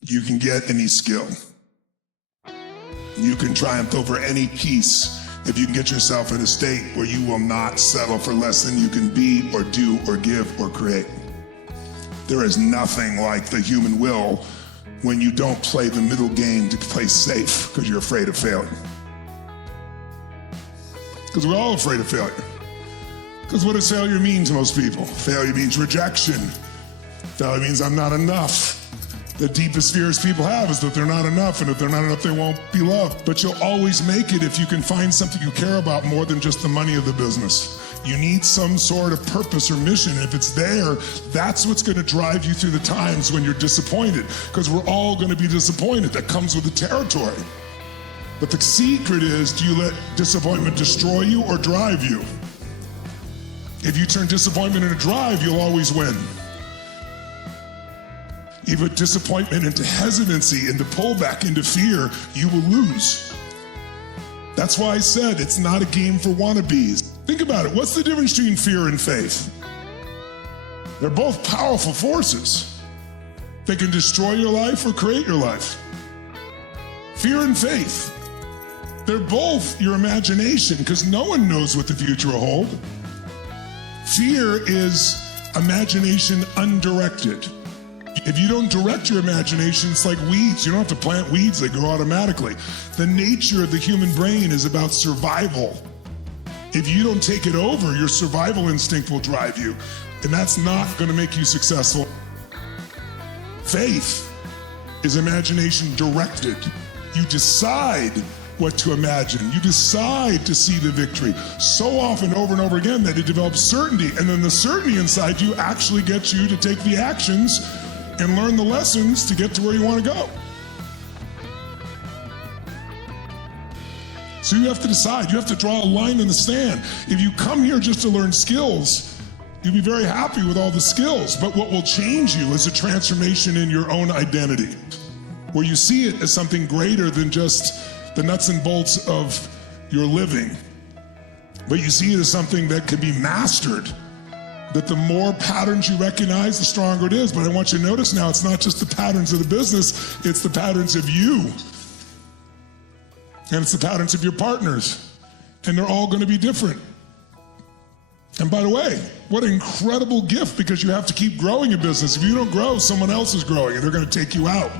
You can get any skill. You can triumph over any peace if you can get yourself in a state where you will not settle for less than you can be or do or give or create. There is nothing like the human will when you don't play the middle game to play safe because you're afraid of failure. Because we're all afraid of failure. Because what does failure mean to most people? Failure means rejection. Failure means I'm not enough. The deepest fears people have is that they're not enough, and if they're not enough, they won't be loved. But you'll always make it if you can find something you care about more than just the money of the business. You need some sort of purpose or mission. If it's there, that's what's going to drive you through the times when you're disappointed, because we're all going to be disappointed. That comes with the territory. But the secret is, do you let disappointment destroy you or drive you? If you turn disappointment into drive, you'll always win. You put disappointment into hesitancy, into pullback, into fear, you will lose. That's why I said it's not a game for wannabes. Think about it. What's the difference between fear and faith? They're both powerful forces. They can destroy your life or create your life. Fear and faith, they're both your imagination, because no one knows what the future will hold. Fear is imagination undirected. If you don't direct your imagination, it's like weeds. You don't have to plant weeds, they grow automatically. The nature of the human brain is about survival. If you don't take it over, your survival instinct will drive you, and that's not going to make you successful. Faith is imagination directed. You decide what to imagine. You decide to see the victory so often over and over again that it develops certainty, and then the certainty inside you actually gets you to take the actions and learn the lessons to get to where you want to go. So you have to decide, you have to draw a line in the sand. If you come here just to learn skills, you'll be very happy with all the skills, but what will change you is a transformation in your own identity, where you see it as something greater than just the nuts and bolts of your living, but you see it as something that can be mastered. That the more patterns you recognize, the stronger it is. But I want you to notice now, it's not just the patterns of the business, it's the patterns of you. And it's the patterns of your partners. And they're all going to be different. And by the way, what an incredible gift, because you have to keep growing a business. If you don't grow, someone else is growing and they're going to take you out.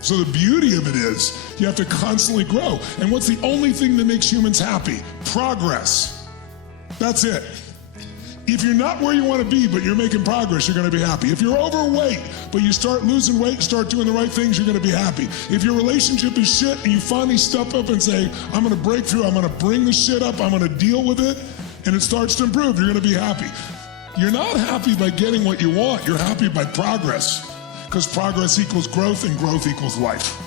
So the beauty of it is you have to constantly grow. And what's the only thing that makes humans happy? Progress. That's it. If you're not where you want to be, but you're making progress, you're going to be happy. If you're overweight, but you start losing weight and start doing the right things, you're going to be happy. If your relationship is shit and you finally step up and say, I'm going to break through, I'm going to bring the shit up, I'm going to deal with it, and it starts to improve, you're going to be happy. You're not happy by getting what you want, you're happy by progress, because progress equals growth and growth equals life.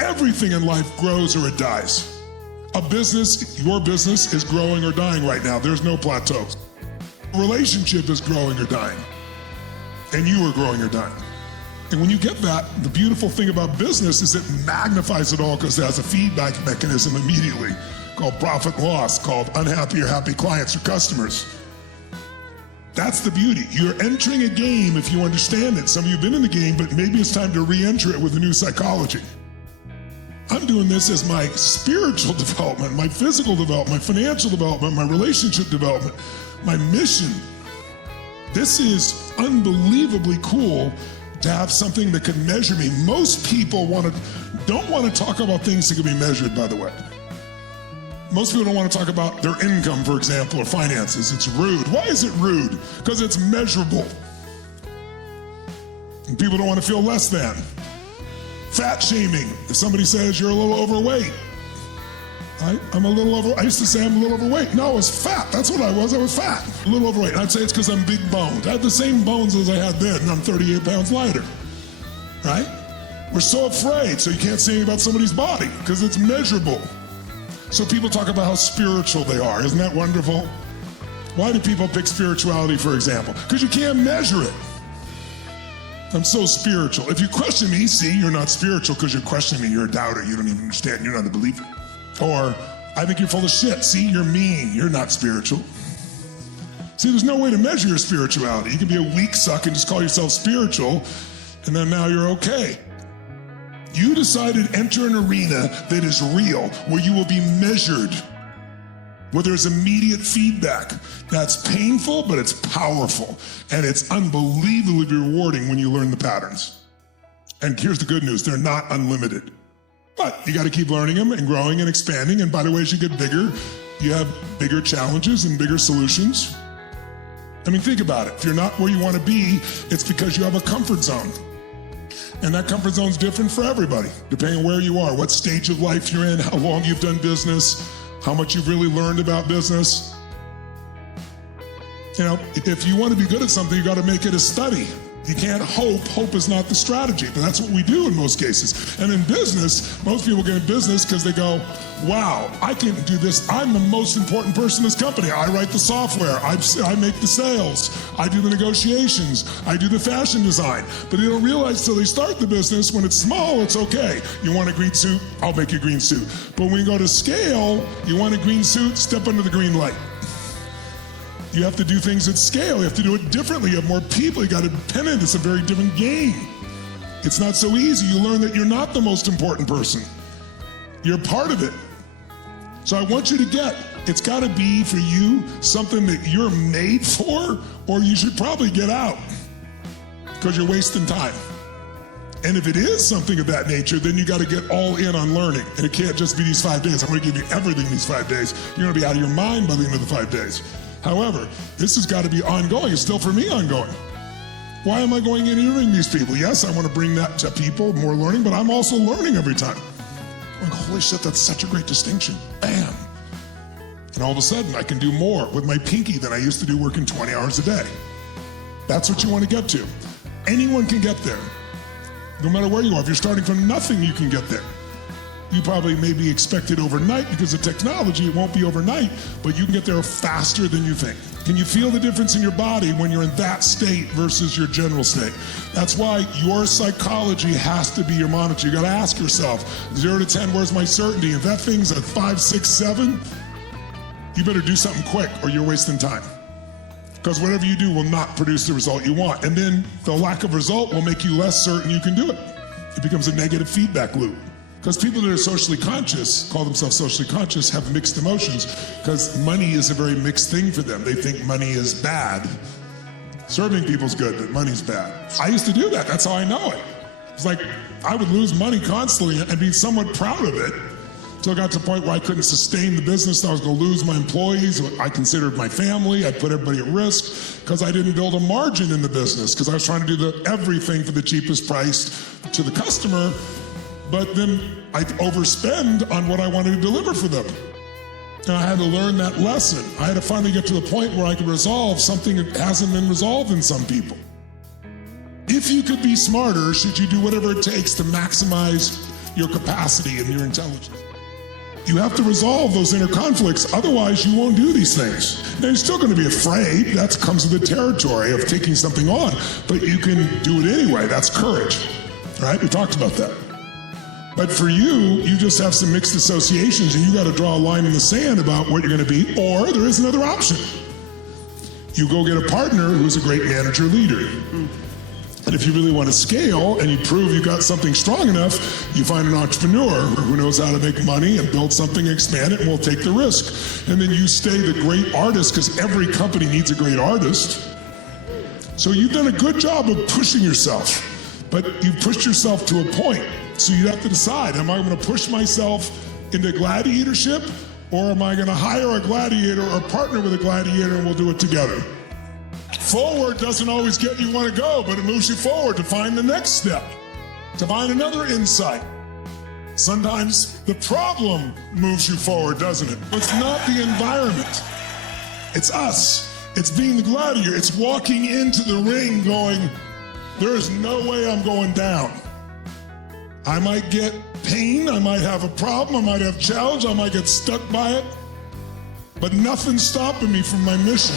Everything in life grows or it dies. A business, your business, is growing or dying right now. There's no plateau. A relationship is growing or dying. And you are growing or dying. And when you get that, the beautiful thing about business is it magnifies it all, because it has a feedback mechanism immediately called profit and loss, called unhappy or happy clients or customers. That's the beauty. You're entering a game if you understand it. Some of you have been in the game, but maybe it's time to re-enter it with a new psychology. I'm doing this as my spiritual development, my physical development, my financial development, my relationship development, my mission. This is unbelievably cool to have something that can measure me. Most people don't want to talk about things that can be measured, by the way. Most people don't want to talk about their income, for example, or finances. It's rude. Why is it rude? Because it's measurable. And people don't want to feel less than. Fat shaming. If somebody says you're a little overweight, I used to say I'm a little overweight. No, I was fat. That's what I was fat. A little overweight. I'd say it's because I'm big boned. I have the same bones as I had then, and I'm 38 pounds lighter, right? We're so afraid, so you can't say anything about somebody's body, because it's measurable. So people talk about how spiritual they are. Isn't that wonderful? Why do people pick spirituality, for example? Because you can't measure it. I'm so spiritual. If you question me, see, you're not spiritual because you're questioning me. You're a doubter. You don't even understand. You're not a believer. Or, I think you're full of shit. See, you're mean. You're not spiritual. See, there's no way to measure your spirituality. You can be a weak suck and just call yourself spiritual, and then now you're okay. You decided to enter an arena that is real, where you will be measured, where there's immediate feedback. That's painful, but it's powerful, and it's unbelievably rewarding when you learn the patterns. And here's the good news, they're not unlimited. But you gotta keep learning them and growing and expanding, and by the way, as you get bigger, you have bigger challenges and bigger solutions. I mean, think about it. If you're not where you wanna be, it's because you have a comfort zone. And that comfort zone is different for everybody, depending on where you are, what stage of life you're in, how long you've done business, how much you've really learned about business. You know, if you want to be good at something, you got to make it a study. You can't hope. Hope is not the strategy, but that's what we do in most cases. And in business, most people get in business because they go, wow, I can do this. I'm the most important person in this company. I write the software. I make the sales. I do the negotiations. I do the fashion design. But they don't realize till they start the business, when it's small, it's okay. You want a green suit? I'll make you a green suit. But when you go to scale, you want a green suit? Step under the green light. You have to do things at scale. You have to do it differently. You have more people. You got to depend on it. It's a very different game. It's not so easy. You learn that you're not the most important person. You're part of it. So I want you to get, it's got to be for you something that you're made for, or you should probably get out because you're wasting time. And if it is something of that nature, then you got to get all in on learning. And it can't just be these 5 days. I'm going to give you everything these 5 days. You're going to be out of your mind by the end of the 5 days. However, this has got to be ongoing. It's still for me ongoing. Why am I going in and interviewing these people? Yes, I want to bring that to people, more learning, but I'm also learning every time. I'm like, holy shit, that's such a great distinction. Bam. And all of a sudden, I can do more with my pinky than I used to do working 20 hours a day. That's what you want to get to. Anyone can get there, no matter where you are. If you're starting from nothing, you can get there. You probably may be expected overnight because of technology. It won't be overnight, but you can get there faster than you think. Can you feel the difference in your body when you're in that state versus your general state? That's why your psychology has to be your monitor. You got to ask yourself, 0 to 10, where's my certainty? If that thing's at 5, 6, 7, you better do something quick or you're wasting time. Because whatever you do will not produce the result you want. And then the lack of result will make you less certain you can do it. It becomes a negative feedback loop. Because people that are socially conscious, call themselves socially conscious, have mixed emotions, because money is a very mixed thing for them. They think money is bad. Serving people's good, but money's bad. I used to do that. That's how I know it. It's like I would lose money constantly and be somewhat proud of it until it got to the point where I couldn't sustain the business. I was going to lose my employees. I considered my family. I put everybody at risk because I didn't build a margin in the business because I was trying to do everything for the cheapest price to the customer. But then I overspend on what I wanted to deliver for them. And I had to learn that lesson. I had to finally get to the point where I could resolve something that hasn't been resolved in some people. If you could be smarter, should you do whatever it takes to maximize your capacity and your intelligence? You have to resolve those inner conflicts, otherwise you won't do these things. Now you're still going to be afraid. That comes with the territory of taking something on, but you can do it anyway. That's courage, right? We talked about that. But for you, you just have some mixed associations and you got to draw a line in the sand about what you're going to be, or there is another option. You go get a partner who's a great manager leader. And if you really want to scale and you prove you got something strong enough, you find an entrepreneur who knows how to make money and build something and expand it and will take the risk. And then you stay the great artist because every company needs a great artist. So you've done a good job of pushing yourself, but you've pushed yourself to a point. So you have to decide, am I going to push myself into gladiatorship, or am I going to hire a gladiator or partner with a gladiator and we'll do it together? Forward doesn't always get you want to go, but it moves you forward to find the next step, to find another insight. Sometimes the problem moves you forward, doesn't it? It's not the environment. It's us. It's being the gladiator. It's walking into the ring going, there is no way I'm going down. I might get pain, I might have a problem, I might have challenge, I might get stuck by it, but nothing's stopping me from my mission.